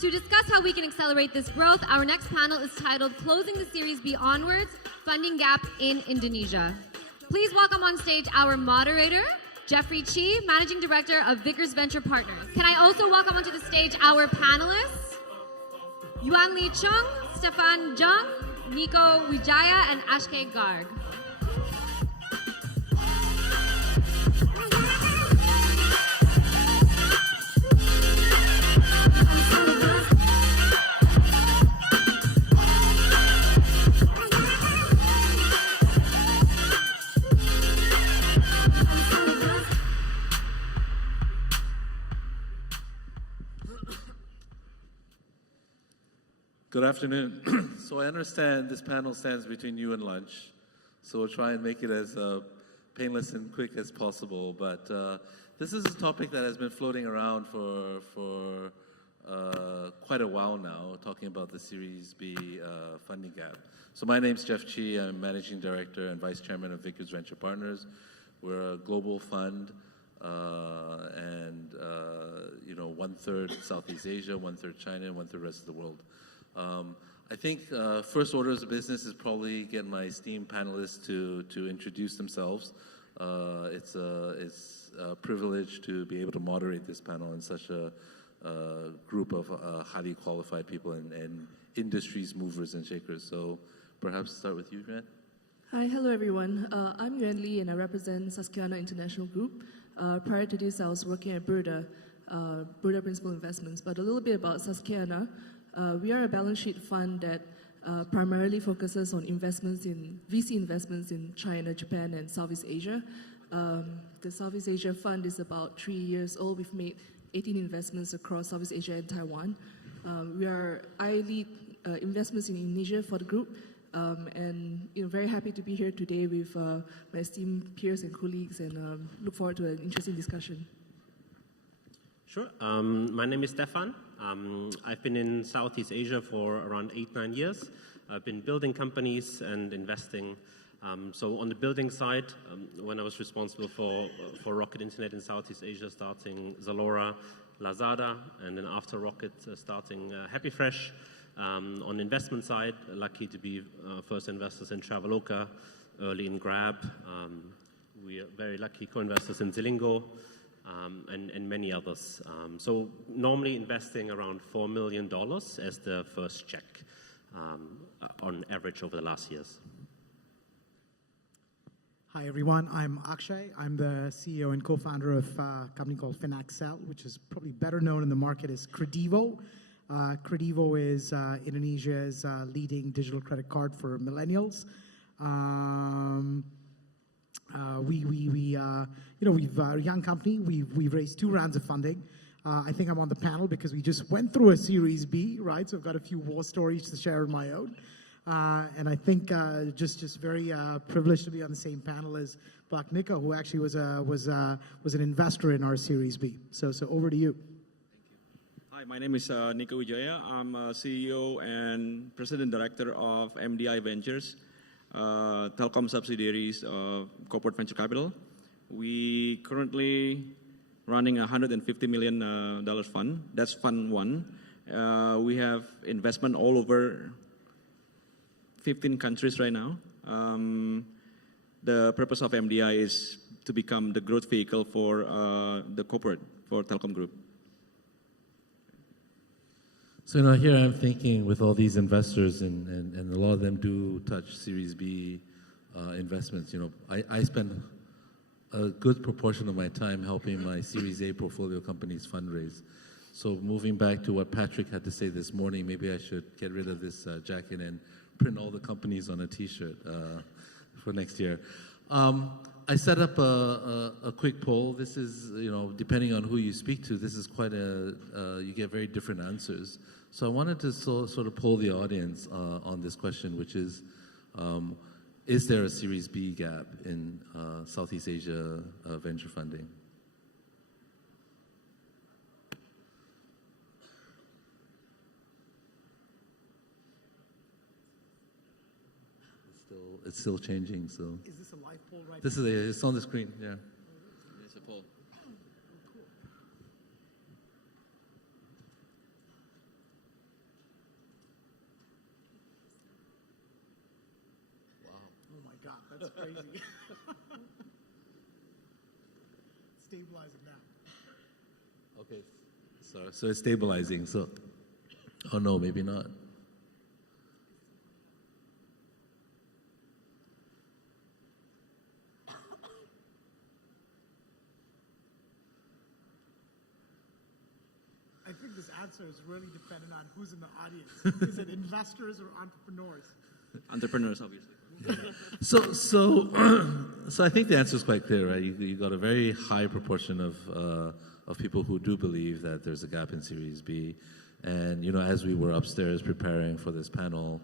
To discuss how we can accelerate this growth, our next panel is titled Closing the Series B Onwards, Funding Gap in Indonesia. Please welcome on stage our moderator, Jeffrey Chi, Managing Director of Vickers Venture Partners. Can I also welcome onto the stage our panelists, Yuan Chung, Stefan, Jung, Nicko, Widjaja, and Akshay Garg. Good afternoon. So I understand this panel stands between you and lunch, so we'll try and make it as painless and quick as possible. But this is a topic that has been floating around for quite a while now, talking about the Series B funding gap. So my name's Jeff Chi. I'm Managing Director and Vice Chairman of Vickers Venture Partners. We're a global fund, and you know, 1/3 Southeast Asia, 1/3 China, and 1/3 rest of the world. I think first order of business is probably get my esteemed panelists to introduce themselves. It's a privilege to be able to moderate this panel in such a group of highly qualified people and industries movers and shakers. So perhaps start with you, Yuan. Hi, hello everyone. I'm Yuan Li and I represent Susquehanna International Group. Prior to this, I was working at Burda Principal Investments. But a little bit about Susquehanna. We are a balance sheet fund that primarily focuses on VC investments in China, Japan, and Southeast Asia. The Southeast Asia fund is about 3 years old. We've made 18 investments across Southeast Asia and Taiwan. I lead investments in Indonesia for the group, and very happy to be here today with my esteemed peers and colleagues, and look forward to an interesting discussion. Sure. My name is Stefan. I've been in Southeast Asia for around 8-9 years. I've been building companies and investing. So on the building side, when I was responsible for Rocket Internet in Southeast Asia, starting Zalora, Lazada, and then after Rocket, starting Happy Fresh. On the investment side, lucky to be first investors in Traveloka, early in Grab. We are very lucky co-investors in Zilingo. And many others. So normally investing around $4 million as the first check on average over the last years. Hi everyone, I'm Akshay. I'm the CEO and co-founder of a company called FinAccel, which is probably better known in the market as Kredivo. Kredivo is Indonesia's leading digital credit card for millennials. We're a young company. We've raised 2 rounds of funding. I think I'm on the panel because we just went through a Series B, right? So I've got a few war stories to share of my own. And I think just very privileged to be on the same panel as Black Nicko, who actually was an investor in our Series B. So over to you. Hi, my name is Nicko Widjaja. I'm CEO and President Director of MDI Ventures, telecom subsidiaries of corporate venture capital. We currently running a $150 million fund. That's Fund 1. We have investment all over 15 countries right now. The purpose of MDI is to become the growth vehicle for the corporate, for telecom group. So now here I'm thinking with all these investors, and a lot of them do touch Series B investments. I spend a good proportion of my time helping my Series A portfolio companies fundraise. So moving back to what Patrick had to say this morning, maybe I should get rid of this jacket and print all the companies on a T-shirt for next year. I set up a quick poll. This is, depending on who you speak to, this is quite you get very different answers. So I wanted to sort of poll the audience on this question, which is there a Series B gap in Southeast Asia venture funding? It's still changing. So is this a live poll right now? It's on the screen. Yeah. It's a poll. That's crazy. Stabilizing now. Okay, sorry. So it's stabilizing. So, oh no, maybe not. I think this answer is really dependent on who's in the audience. Is it investors or entrepreneurs? Entrepreneurs, obviously. So I think the answer is quite clear, right? You got a very high proportion of people who do believe that there's a gap in Series B, and as we were upstairs preparing for this panel,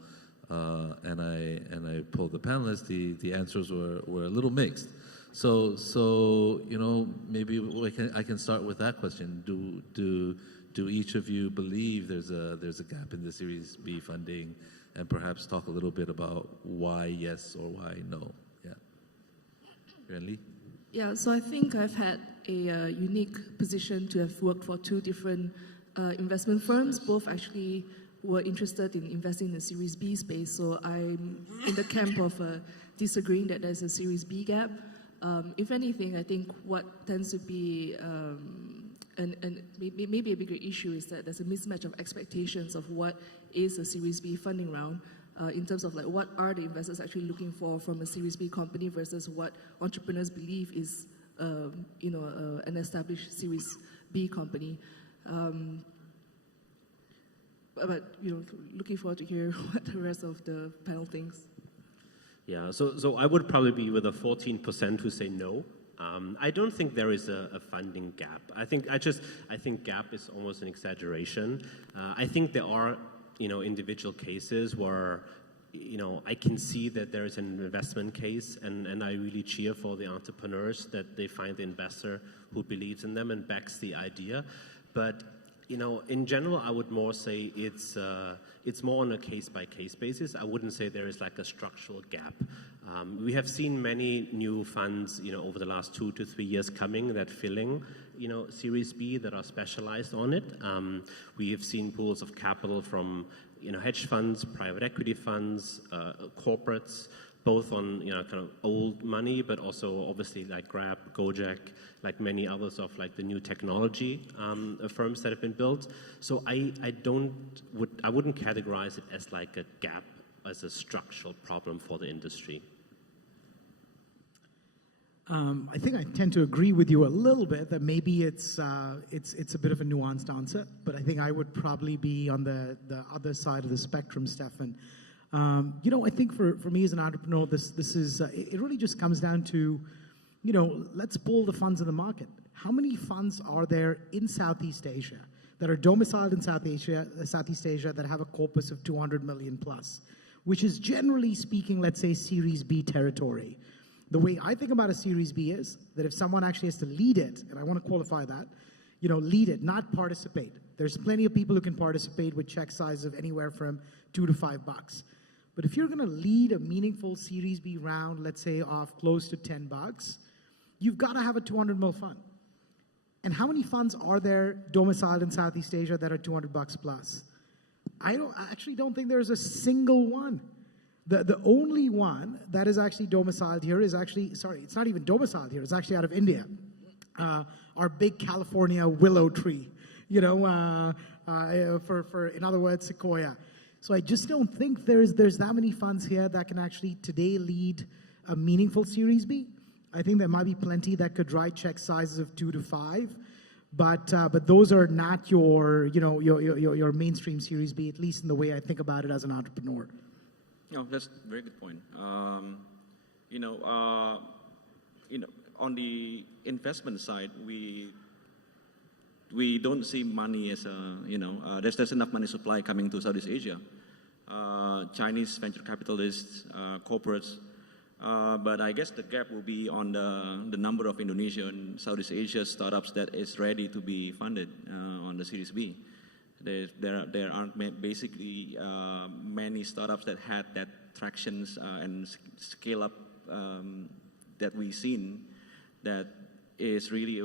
and I polled the panelists, the answers were a little mixed. So maybe I can start with that question. Do each of you believe there's a gap in the Series B funding, and perhaps talk a little bit about why yes or why no? Yeah. Yuan. Yeah, so I think I've had a unique position to have worked for two different investment firms. Both actually were interested in investing in the Series B space. So I'm in the camp of disagreeing that there's a Series B gap. If anything, I think what tends to be and maybe a bigger issue is that there's a mismatch of expectations of what is a Series B funding round in terms of like what are the investors actually looking for from a Series B company versus what entrepreneurs believe is an established Series B company. But looking forward to hear what the rest of the panel thinks. Yeah, so I would probably be with the 14% who say no. I don't think there is a funding gap. I think gap is almost an exaggeration. I think there are individual cases where I can see that there is an investment case, and I really cheer for the entrepreneurs that they find the investor who believes in them and backs the idea. But in general, I would more say it's more on a case-by-case basis. I wouldn't say there is like a structural gap. We have seen many new funds, over the last 2 to 3 years coming that filling, Series B that are specialized on it. We have seen pools of capital from, hedge funds, private equity funds, corporates, both on kind of old money, but also obviously like Grab, Gojek, like many others of like the new technology firms that have been built. So I wouldn't categorize it as like a gap, as a structural problem for the industry. I think I tend to agree with you a little bit that maybe it's a bit of a nuanced answer, but I think I would probably be on the other side of the spectrum, Stefan. I think for me as an entrepreneur, this is it really just comes down to, let's pull the funds in the market. How many funds are there in Southeast Asia that are domiciled in Southeast Asia that have a corpus of 200 million plus, which is generally speaking, let's say Series B territory. The way I think about a Series B is that if someone actually has to lead it, and I want to qualify that, lead it, not participate. There's plenty of people who can participate with check sizes of anywhere from $2 to $5. But if you're going to lead a meaningful Series B round, let's say of close to $10, you've got to have a 200 mil fund. And how many funds are there domiciled in Southeast Asia that are $200 plus? I actually don't think there's a single one. The only one that is actually domiciled here is it's not even domiciled here. It's actually out of India. Our big California willow tree, for in other words, sequoia. So I just don't think there's that many funds here that can actually today lead a meaningful Series B. I think there might be plenty that could write check sizes of 2 to 5, but those are not your mainstream Series B, at least in the way I think about it as an entrepreneur. That's a very good point. On the investment side, we don't see money as there's enough money supply coming to Southeast Asia. Chinese venture capitalists, corporates, but I guess the gap will be on the number of Indonesian, Southeast Asia startups that is ready to be funded on the Series B. There aren't basically many startups that had that tractions and scale up that we've seen that is really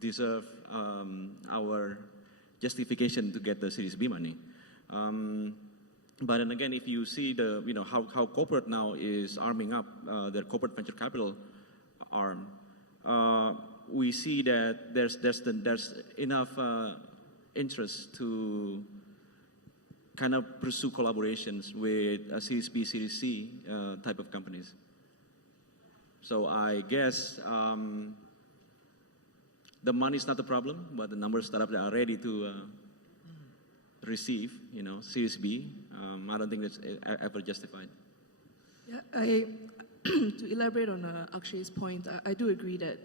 deserve our justification to get the Series B money. But then again, if you see the, how corporate now is arming up their corporate venture capital arm, we see that there's enough interest to kind of pursue collaborations with a Series B, Series C type of companies. So I guess the money is not the problem, but the number of startups that are ready to receive, Series B, I don't think that's ever justified. Yeah, to elaborate on Akshay's point, I do agree that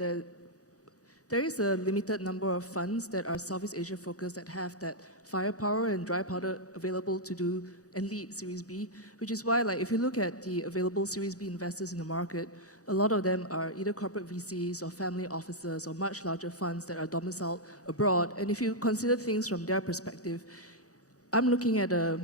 there is a limited number of funds that are Southeast Asia focused that have that firepower and dry powder available to do and lead Series B, which is why, if you look at the available Series B investors in the market, a lot of them are either corporate VCs or family offices or much larger funds that are domiciled abroad. And if you consider things from their perspective, I'm looking at a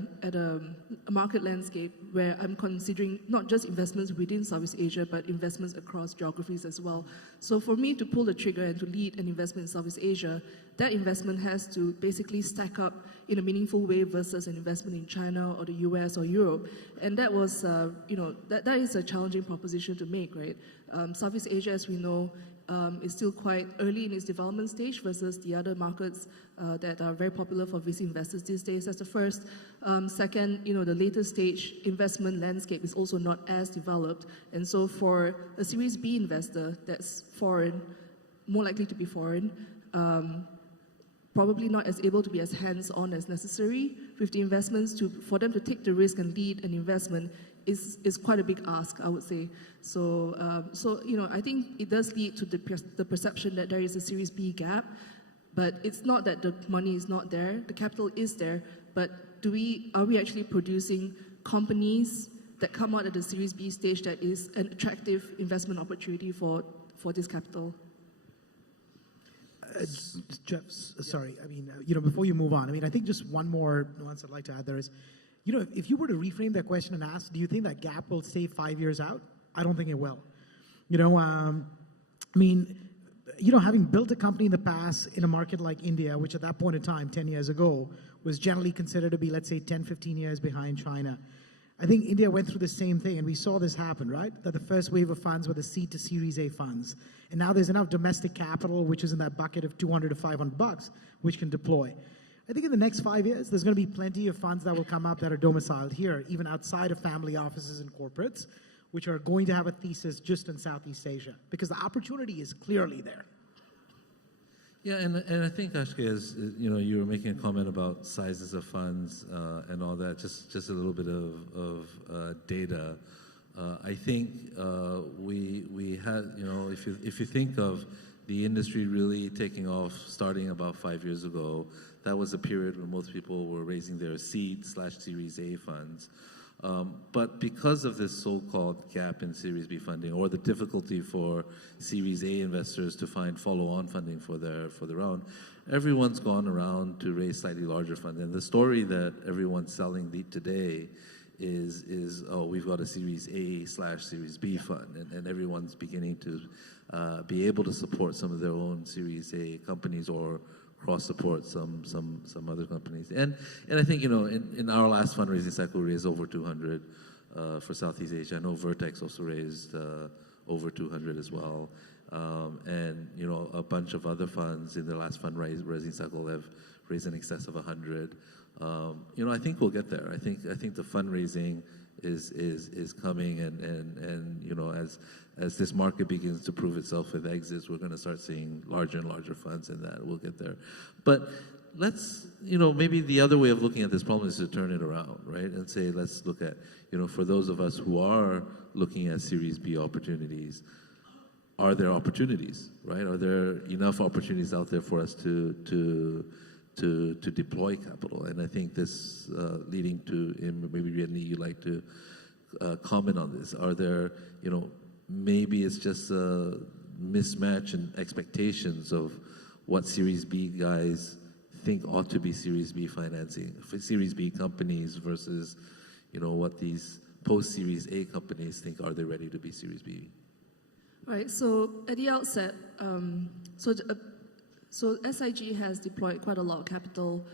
market landscape where I'm considering not just investments within Southeast Asia, but investments across geographies as well. So for me to pull the trigger and to lead an investment in Southeast Asia, that investment has to basically stack up in a meaningful way versus an investment in China or the US or Europe. And that was, that is a challenging proposition to make, right? Southeast Asia, as we know, is still quite early in its development stage versus the other markets that are very popular for VC investors these days. That's the first. Second, the later stage investment landscape is also not as developed. And so for a Series B investor that's foreign, more likely to be foreign, probably not as able to be as hands-on as necessary with the investments for them to take the risk and lead an investment is quite a big ask, I would say. So, I think it does lead to the perception that there is a Series B gap, but it's not that the money is not there. The capital is there, but are we actually producing companies that come out at the Series B stage that is an attractive investment opportunity for this capital? Jeff, sorry. Before you move on, I think just one more nuance I'd like to add there is, if you were to reframe that question and ask, do you think that gap will stay 5 years out? I don't think it will. Having built a company in the past in a market like India, which at that point in time, 10 years ago, was generally considered to be, let's say, 10, 15 years behind China. I think India went through the same thing, and we saw this happen, right? That the first wave of funds were the seed to Series A funds. And now there's enough domestic capital, which is in that bucket of $200 to $500, which can deploy. I think in the next 5 years, there's going to be plenty of funds that will come up that are domiciled here, even outside of family offices and corporates, which are going to have a thesis just in Southeast Asia, because the opportunity is clearly there. Yeah, and I think, Akshay, as you were making a comment about sizes of funds and all that, just a little bit of data. I think we had, if you think of the industry really taking off starting about 5 years ago, that was a period where most people were raising their seed/Series A funds. But because of this so-called gap in Series B funding, or the difficulty for Series A investors to find follow-on funding for their round, everyone's gone around to raise slightly larger funds. And the story that everyone's selling today is we've got a Series A/Series B fund, and everyone's beginning to be able to support some of their own Series A companies or cross-support some other companies. And I think, in our last fundraising cycle, we raised over 200 for Southeast Asia. I know Vertex also raised over 200 as well. And, a bunch of other funds in their last fundraising cycle have raised in excess of 100. I think we'll get there. I think the fundraising is coming, and as this market begins to prove itself with exits, we're going to start seeing larger and larger funds in that. We'll get there. But let's, maybe the other way of looking at this problem is to turn it around, right? And say, let's look at, for those of us who are looking at Series B opportunities, are there opportunities, right? Are there enough opportunities out there for us to deploy capital? And I think this leading to, maybe Yuan, you'd like to comment on this. Are there, maybe it's just a mismatch in expectations of what Series B guys think ought to be Series B financing, for Series B companies versus, what these post-Series A companies think, are they ready to be Series B? Right, so at the outset, So SIG has deployed quite a lot of capital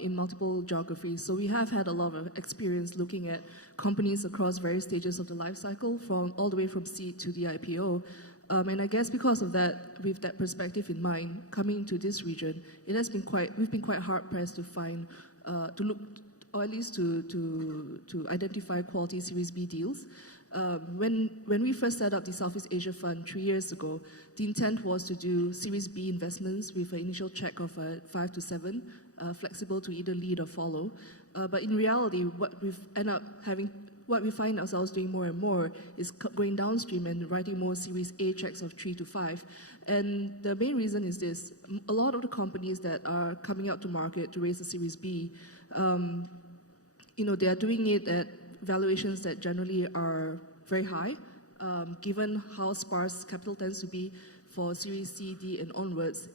in multiple geographies. So we have had a lot of experience looking at companies across various stages of the life cycle, from all the way from seed to the IPO. And I guess because of that, with that perspective in mind, coming to this region, we've been quite hard pressed to find, to look, or at least to identify quality Series B deals. When we first set up the Southeast Asia Fund 3 years ago, the intent was to do Series B investments with an initial check of 5 to 7, flexible to either lead or follow. But in reality, what we find ourselves doing more and more is going downstream and writing more Series A checks of 3 to 5. And the main reason is this: a lot of the companies that are coming out to market to raise a Series B, they are doing it at valuations that generally are very high, given how sparse capital tends to be for Series C, D, and onwards.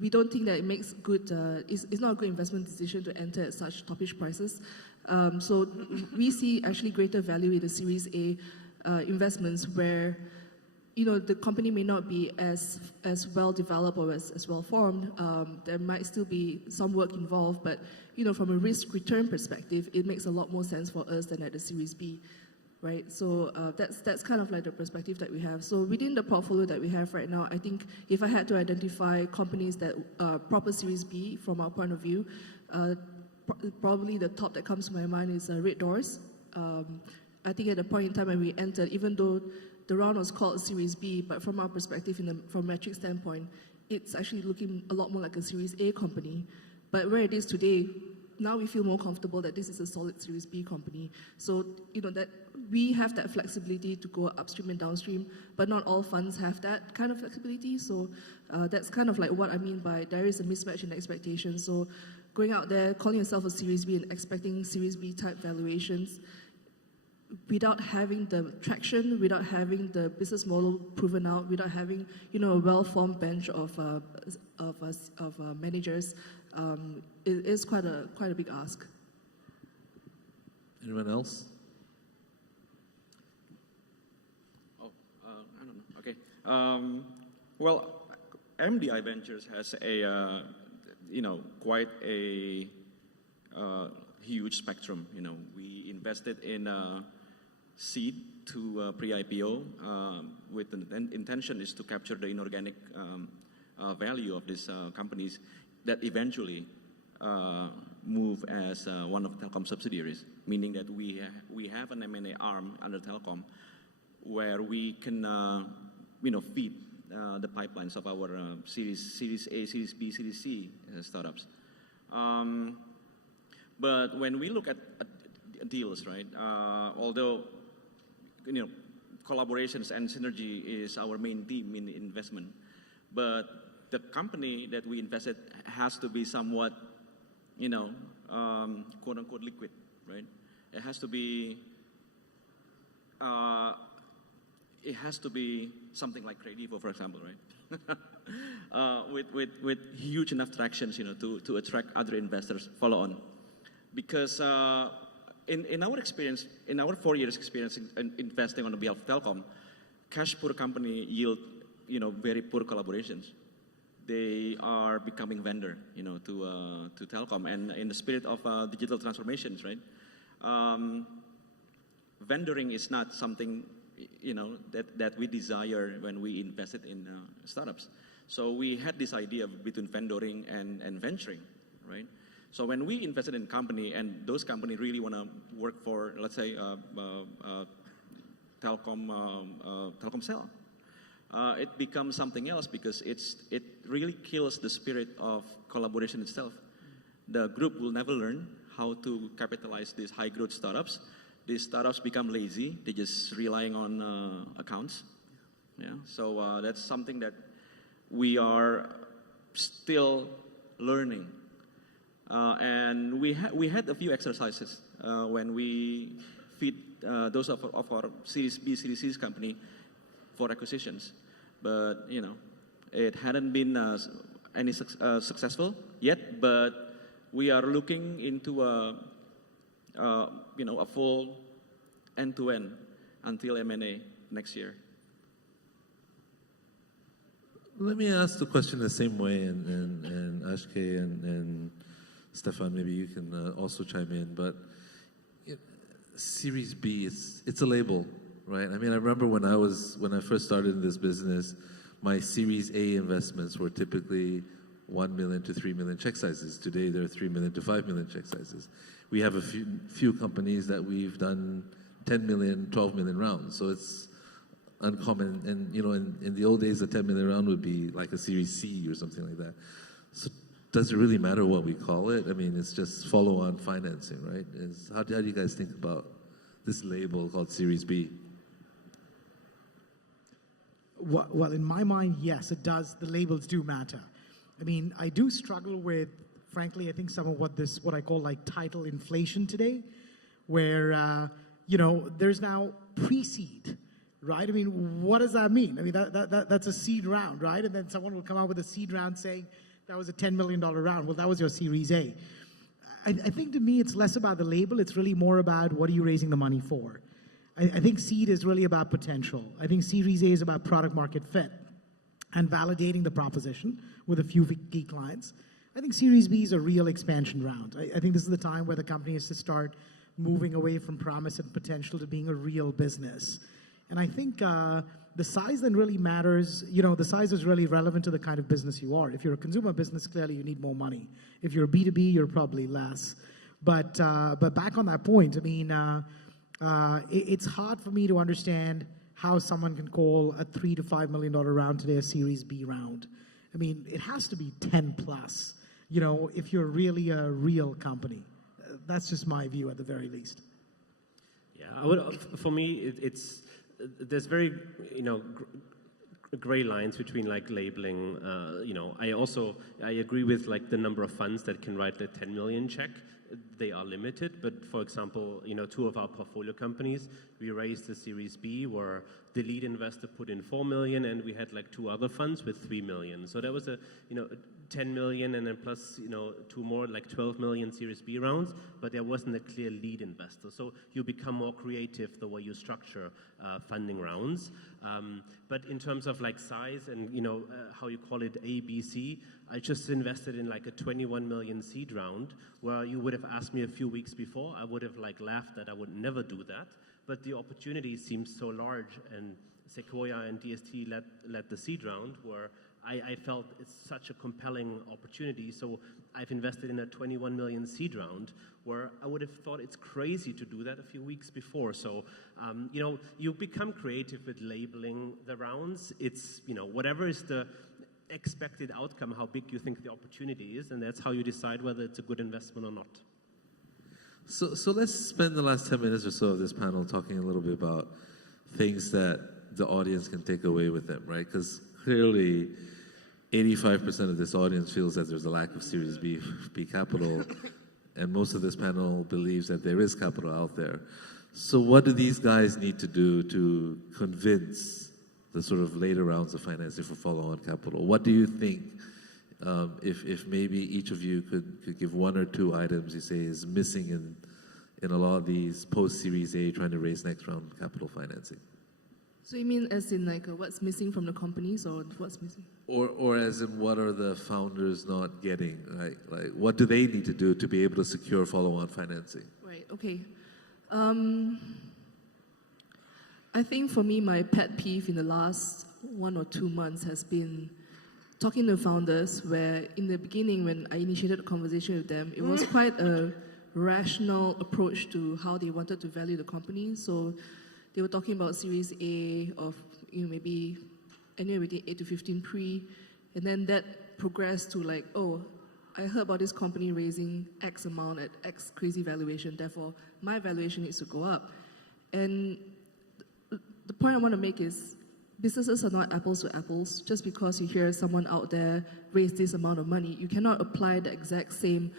We don't think that it makes it's not a good investment decision to enter at such toppish prices. So we see actually greater value in the Series A investments where the company may not be as well developed or as well formed. There might still be some work involved, but from a risk-return perspective, it makes a lot more sense for us than at the Series B, right? So that's kind of like the perspective that we have. So within the portfolio that we have right now, I think if I had to identify companies that are proper Series B from our point of view, probably the top that comes to my mind is Red Doors. I think at the point in time when we entered, even though the round was called Series B, but from our perspective, from a metric standpoint, it's actually looking a lot more like a Series A company. But where it is today, now we feel more comfortable that this is a solid Series B company. So, that we have that flexibility to go upstream and downstream, but not all funds have that kind of flexibility. So that's kind of like what I mean by there is a mismatch in expectations. So going out there, calling yourself a Series B and expecting Series B type valuations, without having the traction, without having the business model proven out, without having a well-formed bench of managers, it is quite a big ask. Anyone else? I don't know. Okay. Well, MDI Ventures has a quite a huge spectrum. We invested in seed to pre-IPO with the intention is to capture the inorganic value of these companies that eventually move as one of the telecom subsidiaries, meaning that we have an M&A arm under telecom where we can feed the pipelines of our Series A, Series B, Series C startups. But when we look at deals, right, although collaborations and synergy is our main theme in investment, but the company that we invested has to be somewhat, quote unquote liquid, right? It has to be something like Credivo, for example, right? with huge enough tractions, to attract other investors follow on. Because in our experience, in our 4 years experience in investing on the behalf of telecom, cash poor company yield, very poor collaborations. They are becoming vendor, to telecom, and in the spirit of digital transformations, right? Vendoring is not something, that we desire when we invested in startups. So we had this idea between vendoring and venturing, right? So when we invested in a company and those companies really want to work for, let's say, telecom cell, it becomes something else because it really kills the spirit of collaboration itself. The group will never learn how to capitalize these high growth startups. These startups become lazy. They're just relying on accounts. Yeah. So that's something that we are still learning. And we had a few exercises when we feed those of our Series B, Series C company for acquisitions, but it hadn't been any successful yet. But we are looking into a full end-to-end until M&A next year. Let me ask the question the same way, and Akshay and Stefan, maybe you can also chime in. But Series B, it's a label, right? I mean, I remember when I first started in this business, my Series A investments were typically 1 million to 3 million check sizes. Today, they're 3 million to 5 million check sizes. We have a few companies that we've done 10 million, 12 million rounds. So it's uncommon. And in the old days, a 10 million round would be like a Series C or something like that. So does it really matter what we call it? I mean, it's just follow-on financing, right? How do you guys think about this label called Series B? Well, in my mind, yes, it does. The labels do matter. I mean, I do struggle with, frankly, I think some of what I call like title inflation today, where, there's now pre-seed, right? I mean, what does that mean? I mean, that's a seed round, right? And then someone will come out with a seed round saying that was a $10 million round. Well, that was your Series A. I think to me, it's less about the label. It's really more about what are you raising the money for. I think seed is really about potential. I think Series A is about product market fit and validating the proposition with a few key clients. I think Series B is a real expansion round. I think this is the time where the company has to start moving away from promise and potential to being a real business. And I think the size then really matters. The size is really relevant to the kind of business you are. If you're a consumer business, clearly you need more money. If you're a B2B, you're probably less. But back on that point, I mean, it's hard for me to understand how someone can call a $3 to $5 million round today a Series B round. I mean, it has to be 10 plus, if you're really a real company. That's just my view at the very least. Yeah, for me, there's very, gray lines between like labeling, I agree with like the number of funds that can write the 10 million check. They are limited, but for example, two of our portfolio companies, we raised the Series B where the lead investor put in 4 million and we had like two other funds with 3 million. So that was a 10 million and then plus two more like 12 million Series B rounds, but there wasn't a clear lead investor. So you become more creative the way you structure funding rounds. But in terms of like size and how you call it A, B, C, I just invested in like a 21 million seed round where you would have asked me a few weeks before, I would have like laughed that I would never do that. But the opportunity seems so large, and Sequoia and DST led the seed round where I felt it's such a compelling opportunity. So I've invested in a 21 million seed round where I would have thought it's crazy to do that a few weeks before. So, you become creative with labeling the rounds. It's, whatever is the expected outcome, how big you think the opportunity is, and that's how you decide whether it's a good investment or not. So let's spend the last 10 minutes or so of this panel talking a little bit about things that the audience can take away with them, right? Because clearly 85% of this audience feels that there's a lack of Series B capital, and most of this panel believes that there is capital out there. So what do these guys need to do to convince the sort of later rounds of financing for follow-on capital? What do you think, if maybe each of you could give one or two items you say is missing in a lot of these post-Series A trying to raise next round capital financing? So you mean as in like what's missing from the companies or what's missing? Or as in what are the founders not getting? Like what do they need to do to be able to secure follow-on financing? Right, okay. I think for me, my pet peeve in the last 1 or 2 months has been talking to founders where in the beginning when I initiated a conversation with them, it was quite a rational approach to how they wanted to value the company. So they were talking about Series A of maybe anywhere between 8 to 15 pre, and then that progressed to like, oh, I heard about this company raising X amount at X crazy valuation, therefore my valuation needs to go up. And the point I want to make is businesses are not apples to apples. Just because you hear someone out there raise this amount of money, you cannot apply the exact same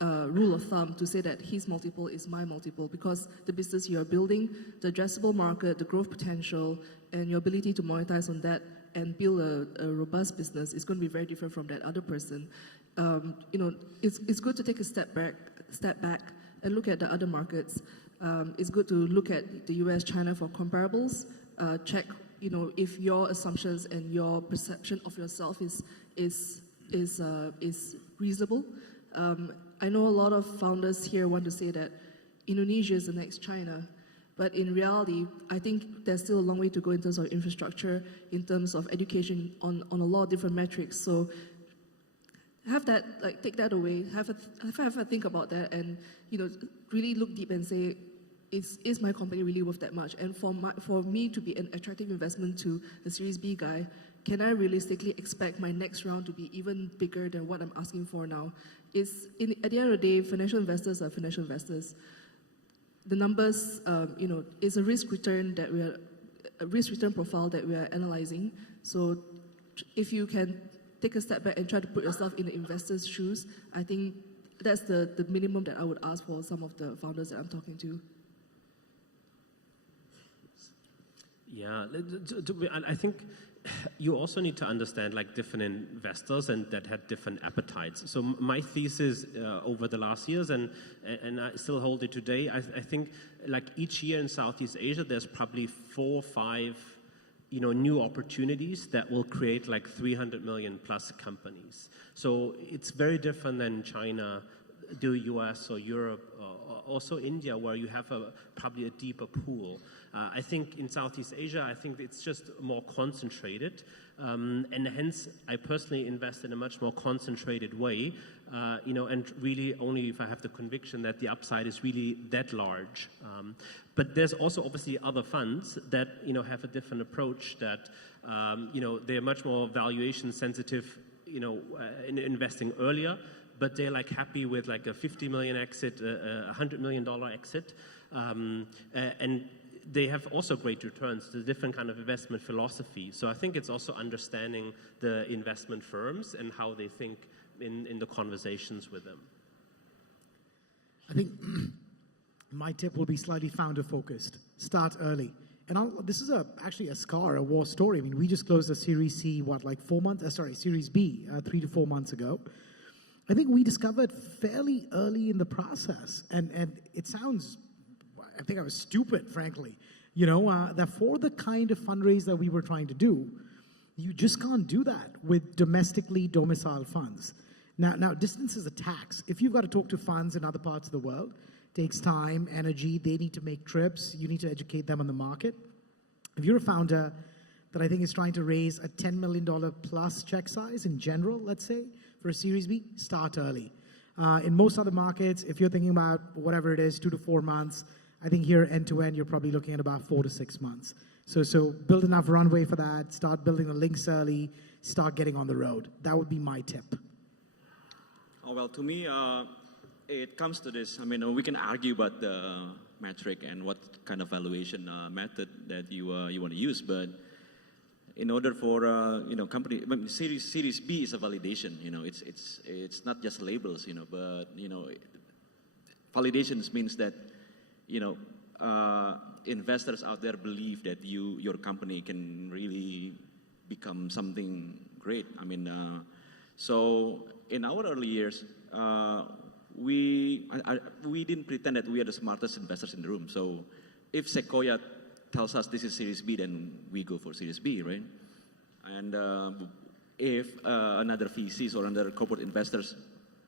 rule of thumb to say that his multiple is my multiple, because the business you are building, the addressable market, the growth potential, and your ability to monetize on that and build a robust business is going to be very different from that other person. It's good to take a step back and look at the other markets. It's good to look at the US, China for comparables, check if your assumptions and your perception of yourself is reasonable. I know a lot of founders here want to say that Indonesia is the next China, but in reality, I think there's still a long way to go in terms of infrastructure, in terms of education on a lot of different metrics. So have that, take that away, have a think about that, and really look deep and say, is my company really worth that much? And for me to be an attractive investment to the Series B guy, can I realistically expect my next round to be even bigger than what I'm asking for now? At the end of the day, financial investors are financial investors. The numbers, is a risk return profile that we are analyzing. So if you can take a step back and try to put yourself in the investor's shoes, I think that's the minimum that I would ask for some of the founders that I'm talking to. Yeah, I think you also need to understand different investors and that had different appetites. So my thesis over the last years, and I still hold it today, I think each year in Southeast Asia, there's probably 4 or 5 new opportunities that will create 300 million plus companies. So it's very different than China, the US or Europe, or also India, where you have probably a deeper pool. I think in Southeast Asia, I think it's just more concentrated, and hence I personally invest in a much more concentrated way, and really only if I have the conviction that the upside is really that large. But there's also obviously other funds that have a different approach, that they're much more valuation sensitive, in investing earlier, but they're happy with a 50 million exit, a $100 million exit, and they have also great returns, the different kind of investment philosophy. So I think it's also understanding the investment firms and how they think in the conversations with them. I think my tip will be slightly founder focused. Start early. And this is actually a war story. I mean, we just closed a Series C, Series B, 3 to 4 months ago. I think we discovered fairly early in the process, and it sounds, I think I was stupid, frankly, that for the kind of fundraise that we were trying to do, you just can't do that with domestically domiciled funds. Now, distance is a tax. If you've got to talk to funds in other parts of the world, it takes time, energy, they need to make trips, you need to educate them on the market. If you're a founder that I think is trying to raise a $10 million plus check size in general, let's say, for a Series B, start early. In most other markets, if you're thinking about whatever it is, 2 to 4 months, I think here end-to-end, you're probably looking at about 4 to 6 months. So build enough runway for that, start building the links early, start getting on the road. That would be my tip. Oh, well, to me, it comes to this. I mean, we can argue about the metric and what kind of valuation method that you want to use, but in order for company, I mean, Series B is a validation. It's not just labels. But validations means that investors out there believe that your company can really become something great. I mean, so in our early years, we didn't pretend that we are the smartest investors in the room. So if Sequoia tells us this is Series B, then we go for Series B, right? And if another VCs or another corporate investors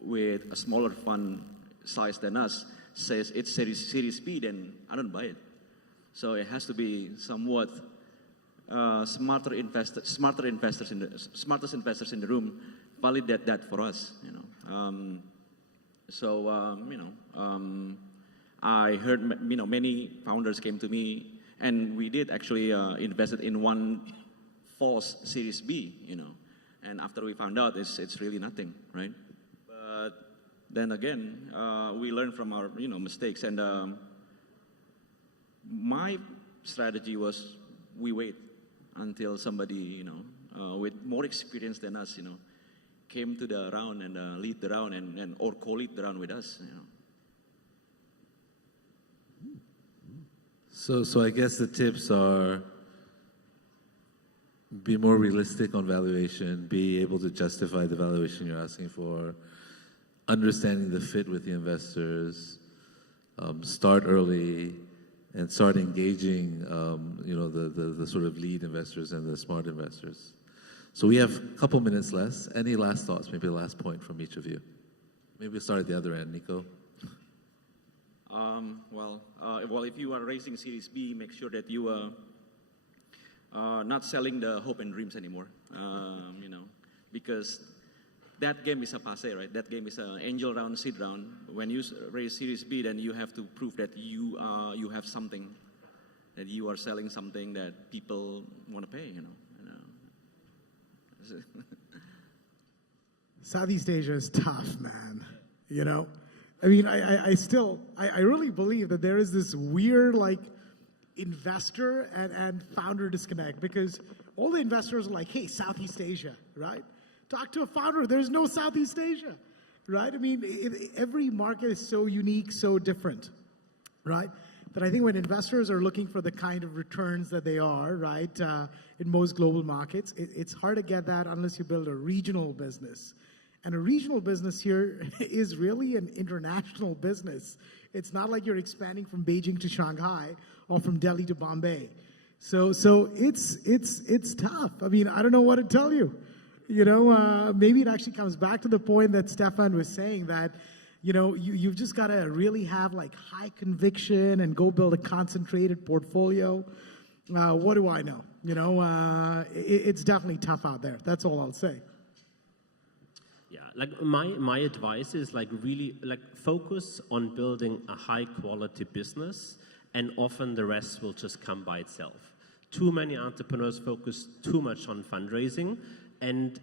with a smaller fund size than us says it's Series B, then I don't buy it. So it has to be somewhat smartest investors in the room validate that for us. I heard many founders came to me. And we did actually invested in one false Series B, and after we found out, it's really nothing, right? But then again, we learn from our mistakes, and my strategy was we wait until somebody with more experience than us, came to the round and lead the round and or co-lead the round with us, So I guess the tips are be more realistic on valuation, be able to justify the valuation you're asking for, understanding the fit with the investors, start early, and start engaging, the sort of lead investors and the smart investors. So we have a couple minutes less. Any last thoughts? Maybe the last point from each of you. Maybe we'll start at the other end, Nicko. If you are raising Series B, make sure that you are not selling the hope and dreams anymore. Because that game is a passé, right? That game is an angel round, seed round. When you raise Series B, then you have to prove that you have something, that you are selling something that people want to pay. Southeast Asia is tough, man. I mean, I really believe that there is this weird, investor and founder disconnect, because all the investors are like, hey, Southeast Asia, right? Talk to a founder, there's no Southeast Asia, right? I mean, every market is so unique, so different, right? That I think when investors are looking for the kind of returns that they are, right, in most global markets, it's hard to get that unless you build a regional business. And a regional business here is really an international business. It's not like you're expanding from Beijing to Shanghai or from Delhi to Bombay. So it's tough. I mean, I don't know what to tell you. Maybe it actually comes back to the point that Stefan was saying, that you've just got to really have high conviction and go build a concentrated portfolio. What do I know? It's definitely tough out there. That's all I'll say. Yeah, my advice is really focus on building a high quality business, and often the rest will just come by itself. Too many entrepreneurs focus too much on fundraising, and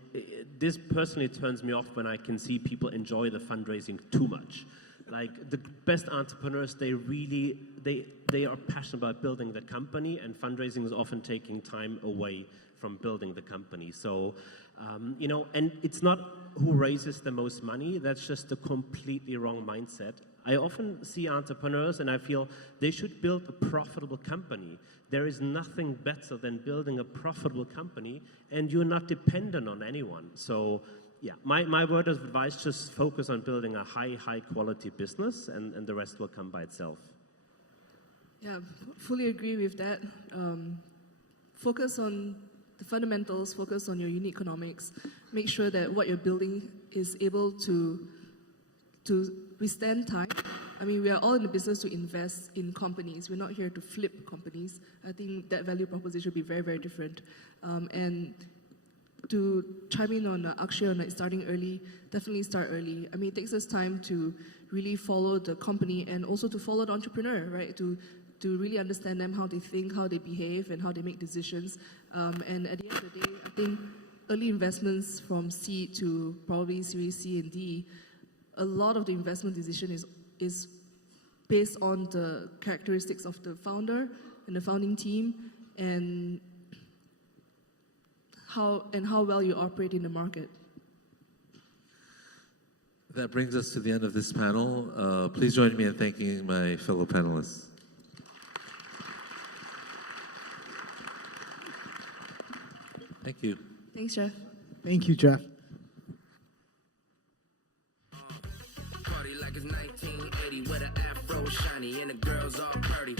this personally turns me off when I can see people enjoy the fundraising too much. The best entrepreneurs, they are passionate about building the company, and fundraising is often taking time away from building the company. So, and it's not who raises the most money. That's just a completely wrong mindset. I often see entrepreneurs and I feel they should build a profitable company. There is nothing better than building a profitable company, and you're not dependent on anyone. So, yeah, my word of advice, just focus on building a high quality business, and the rest will come by itself. Yeah, fully agree with that. Focus on the fundamentals, focus on your unit economics. Make sure that what you're building is able to withstand time. I mean, we are all in the business to invest in companies. We're not here to flip companies. I think that value proposition will be very, very different. And to chime in on Akshay on starting early, definitely start early. I mean, it takes us time to really follow the company and also to follow the entrepreneur, right? To really understand them, how they think, how they behave, and how they make decisions. And at the end of the day, I think early investments from seed to probably Series C and D, a lot of the investment decision is based on the characteristics of the founder and the founding team, and how well you operate in the market. That brings us to the end of this panel. Please join me in thanking my fellow panelists. Thank you. Thanks, Jeff. Thank you, Jeff. Party like it's 1980 with an afro shiny and the girls all pretty.